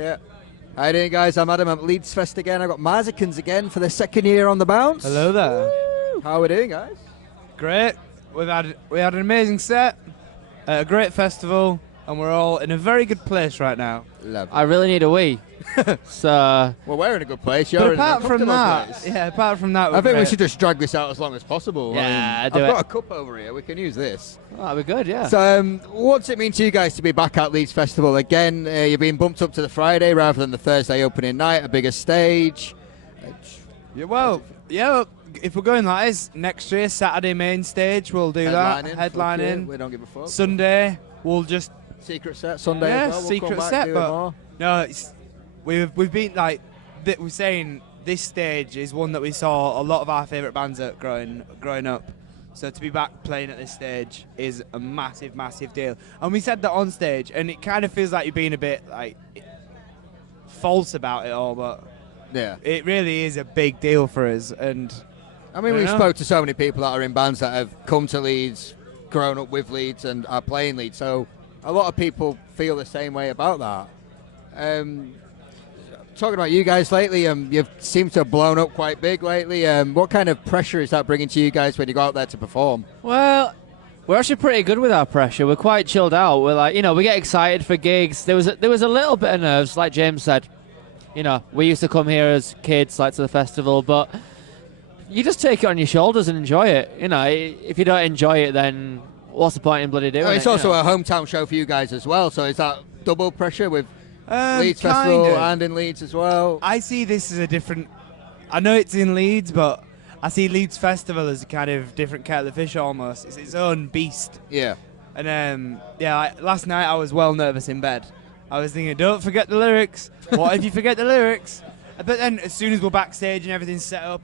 Yeah. How you doing, guys? I'm Adam. I'm at Leeds Fest again. I've got Marsicans again for the second year on the bounce. Hello there. Woo! How are we doing, guys? Great. We had an amazing set, a great festival, and we're all in a very good place right now. Lovely. I really need a wee. So. Well, we're in a good place. You're But in apart a from that, place. apart from that, I think we should just drag this out as long as possible. Yeah, I've got a cup over here. We can use this. Oh, that'd be good, yeah. So, what's it mean to you guys to be back at Leeds Festival again? You're being bumped up to the Friday rather than the Thursday opening night, a bigger stage. If we're going like this, next year, Saturday main stage, we'll do Headlining. We don't give a fuck. Sunday, we'll just... Secret set, Sunday Yeah, as well. We'll secret come back, set, do it but... more. No, we've been like... We're saying this stage is one that we saw a lot of our favourite bands at growing up. So to be back playing at this stage is a massive, massive deal. And we said that on stage, and it kind of feels like you're being a bit like false about it all, but yeah, it really is a big deal for us. And I mean, we spoke to so many people that are in bands that have come to Leeds, grown up with Leeds, and are playing Leeds. So a lot of people feel the same way about that. Talking about you guys lately, you seem to have blown up quite big lately. What kind of pressure is that bringing to you guys when you go out there to perform? Well, we're actually pretty good with our pressure. We're quite chilled out. We're like, we get excited for gigs. There was a little bit of nerves, like James said. We used to come here as kids, like to the festival, but you just take it on your shoulders and enjoy it. If you don't enjoy it, then what's the point in bloody doing it? It's also a hometown show for you guys as well, so is that double pressure with Leeds Festival and in Leeds as well? I see this as a different... I know it's in Leeds, but I see Leeds Festival as a kind of different kettle of fish almost. It's its own beast. Yeah. And last night I was well nervous in bed. I was thinking, don't forget the lyrics. What if you forget the lyrics? But then as soon as we're backstage and everything's set up,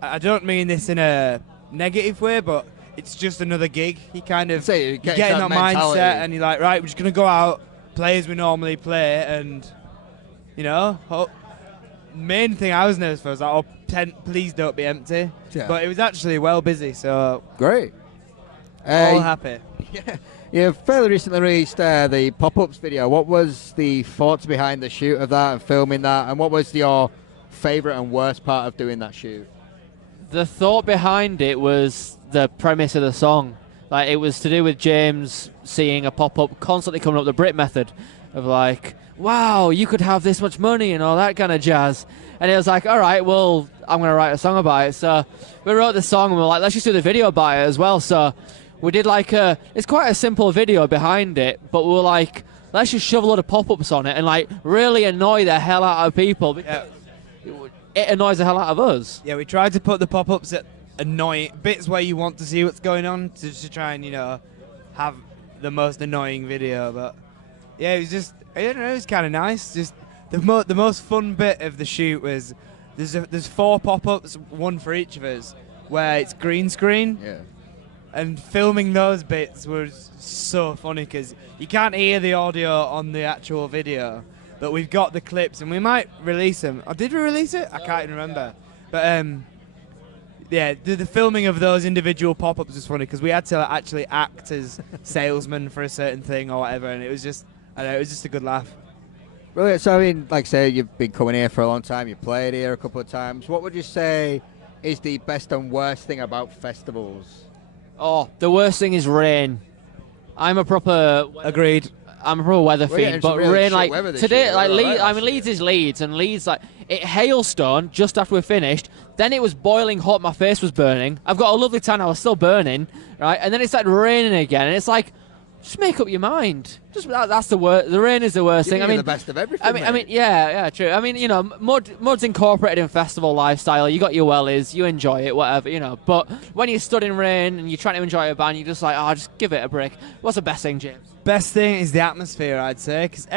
I don't mean this in a negative way, but it's just another gig. You kind of you get in that mindset and you're like, right, we're just going to go out, play as we normally play, and main thing I was nervous for was like, please don't be empty. Yeah. But it was actually well busy, so great. All happy. Yeah, you fairly recently released the pop-ups video. What was the thoughts behind the shoot of that and filming that, and what was your favourite and worst part of doing that shoot? The thought behind it was the premise of the song. Like, it was to do with James seeing a pop-up constantly coming up the Brit method of like, wow, you could have this much money and all that kind of jazz. And it was like, all right, well, I'm going to write a song about it. So we wrote the song and we were like, let's just do the video about it as well. So we did it's quite a simple video behind it, but we were like, let's just shove a lot of pop-ups on it and like really annoy the hell out of people. Because it annoys the hell out of us. Yeah, we tried to put the pop-ups at annoying bits where you want to see what's going on to try and have the most annoying video. But yeah, it was just it was kind of nice. Just the most fun bit of the shoot was there's 4 pop-ups, one for each of us, where it's green screen. Yeah. And filming those bits was so funny because you can't hear the audio on the actual video, but we've got the clips and we might release them. Oh, did we release it? I can't even remember. But yeah, the filming of those individual pop-ups was funny because we had to actually act as salesmen for a certain thing or whatever, and it was just a good laugh. Brilliant. So, I mean, like I say, you've been coming here for a long time. You played here a couple of times. What would you say is the best and worst thing about festivals? Oh, the worst thing is rain. I'm a proper... Agreed. I'm a proper weather fiend, but really rain, like, today, year. like, Leeds is Leeds, and Leeds, like, it hailstormed just after we finished, then it was boiling hot, my face was burning, I've got a lovely tan, I was still burning, right, and then it started raining again, and it's like, just make up your mind. Just that's the worst. The rain is the worst thing. I mean, the best of everything. I mean, yeah, true. I mean, mud's incorporated in festival lifestyle. You got your wellies, you enjoy it, whatever, But when you're stood in rain and you're trying to enjoy a band, you're just like, just give it a break. What's the best thing, James? Best thing is the atmosphere, I'd say, because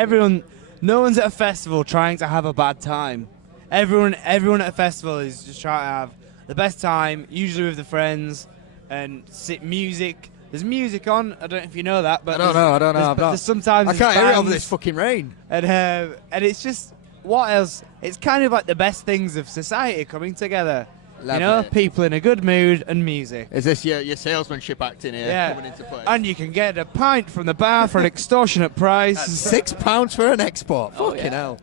no one's at a festival trying to have a bad time. Everyone at a festival is just trying to have the best time, usually with the friends, and music. There's music on. I don't know if you know that, but I don't know. There's sometimes I can't hear it over this fucking rain. And it's just what else? It's kind of like the best things of society coming together. Love you know, it. people in a good mood and music. Is this your salesmanship acting here coming into play? And you can get a pint from the bar for an extortionate price. £6 for an export. Fucking hell.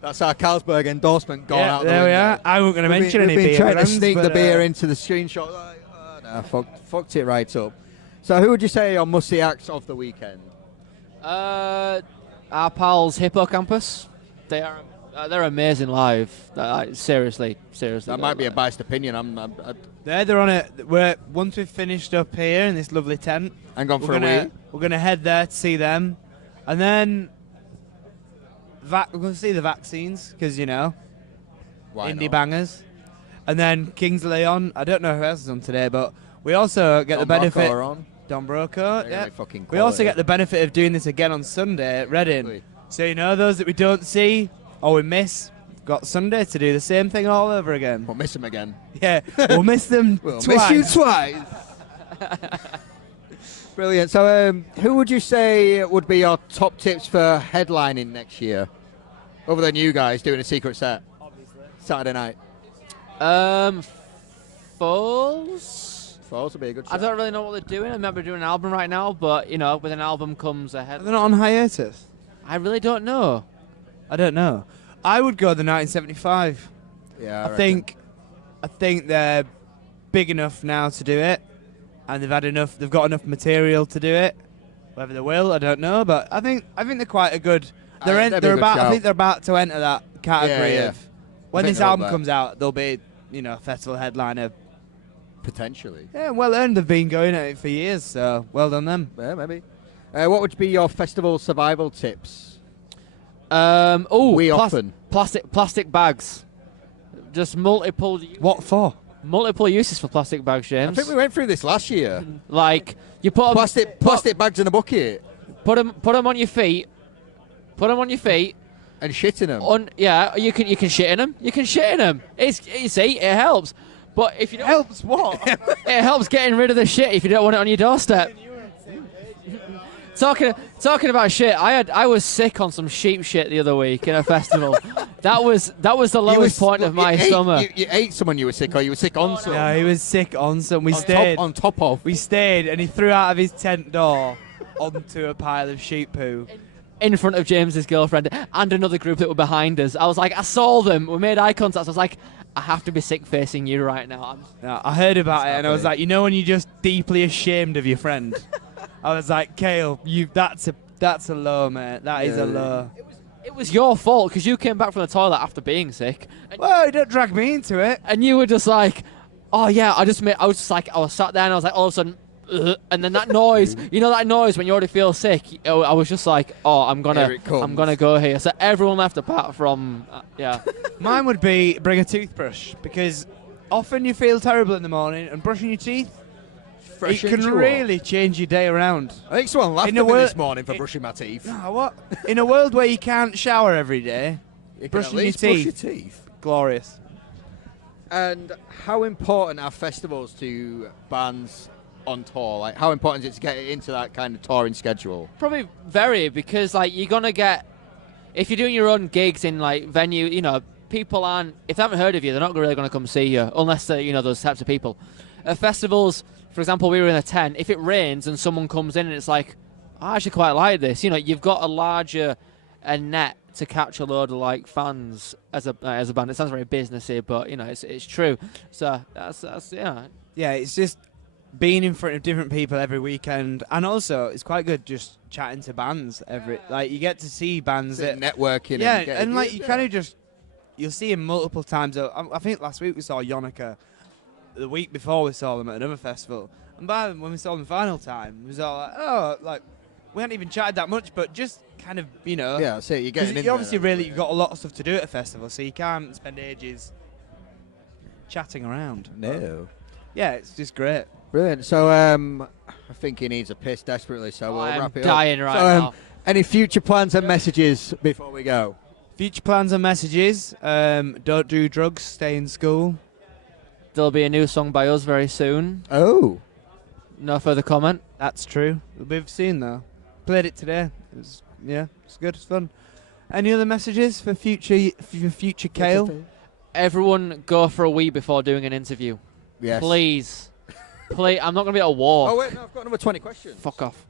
That's our Carlsberg endorsement gone out. There we are. I wasn't going to mention any beer. We've been trying to brands, sneak but, the beer into the screenshot. Fucked it right up. So who would you say are must-see acts of the weekend? Our pals Hippocampus. They're amazing live. Seriously. That might be a biased opinion. They're on it. Once we've finished up here in this lovely tent, and gone for a wee. We're going to head there to see them. And then we're going to see the Vaccines, because, you know, Why indie not? bangers. And then Kings Leon. I don't know who else is on today, but we also get the benefit. Don Broco. Yeah. We also get the benefit of doing this again on Sunday at Reading. Really? So, you know, those that we don't see or we miss, got Sunday to do the same thing all over again. We'll miss them again. Yeah, we'll miss them We'll twice. miss you twice. Brilliant. So who would you say would be your top tips for headlining next year? Other than you guys doing a secret set. Obviously. Saturday night. Falls? Falls would be a good I shout. don't really know what they're doing. I remember doing an album right now, but, you know, with an album comes a Are they not on hiatus? I really don't know. I don't know. I would go the 1975. Yeah, I think they're big enough now to do it, and they've got enough material to do it. Whether they will, I don't know, but I think they're quite a good. I think they're about to enter that category of when this album comes out, they'll be, you know, festival headliner. Potentially. Yeah, well earned. They've been going at it for years, so well done them. Yeah, maybe. What would be your festival survival tips? Plastic bags. Just multiple. What for? Multiple uses for plastic bags, James. I think we went through this last year. Like you put plastic bags in a bucket. Put them on your feet. Put them on your feet. And shit in them. You can shit in them. You can shit in them. You see, it helps. But if you don't, helps what? It helps getting rid of the shit if you don't want it on your doorstep. Talking about shit, I was sick on some sheep shit the other week in a festival. that was the lowest point of my summer. You ate someone you were sick, or you were sick on someone? No, he was sick on some. We stayed, and he threw out of his tent door onto a pile of sheep poo. In front of James's girlfriend and another group that were behind us. I was like, I saw them. We made eye contact. I was like, I have to be sick facing you right now. I heard about it, and I was like, you know when you're just deeply ashamed of your friend? I was like, Kale, that's a low, mate. That is a low. It was your fault because you came back from the toilet after being sick. Well, don't drag me into it. And you were just like, oh yeah, I was sat there and I was like, all of a sudden, and then that noise, you know that noise when you already feel sick. I was just like, oh, I'm gonna go here. So everyone left apart from, Mine would be bring a toothbrush, because often you feel terrible in the morning, and brushing your teeth, it can really change your day around. I think someone laughed at me this morning for brushing my teeth. No, what? In a world where you can't shower every day, brushing your teeth, glorious. And how important are festivals to bands on tour? Like, how important is it to get into that kind of touring schedule? Probably very, because like you're gonna get, if you're doing your own gigs in like venue, you know, people aren't, if they haven't heard of you, they're not really going to come see you unless they're, you know, those types of people. At festivals, for example, we were in a tent. If it rains and someone comes in and it's like, I actually quite like this, you know, you've got a larger net to catch a load of like fans as a band. It sounds very businessy, but you know, it's true. So that's yeah, it's just being in front of different people every weekend, and also it's quite good just chatting to bands like you get to see bands that networking. And like you kind of just you'll see them multiple times. I think last week we saw Yonica. The week before we saw them at another festival, and when we saw them final time, it was all like, oh, like we hadn't even chatted that much, but just kind of, you know. Yeah, so you're getting in obviously you've got a lot of stuff to do at a festival, so you can't spend ages chatting around. No. Yeah, it's just great. Brilliant. So I think he needs a piss desperately, so we'll wrap it up. I'm dying right now. Any future plans and messages before we go? Future plans and messages. Don't do drugs. Stay in school. There'll be a new song by us very soon. Oh. No further comment. That's true. It'll be soon though. Played it today. It's good. It's fun. Any other messages for future Kale? everyone go for a wee before doing an interview. Yes. Please. Please. I'm not going to be at a war. Oh, wait, no, I've got another 20 questions. Fuck off.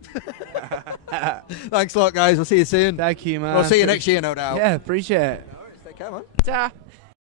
Thanks a lot, guys. We'll see you soon. Thank you, man. We'll see you next year, no doubt. Yeah, appreciate it. No worries. Take care, man. Ta.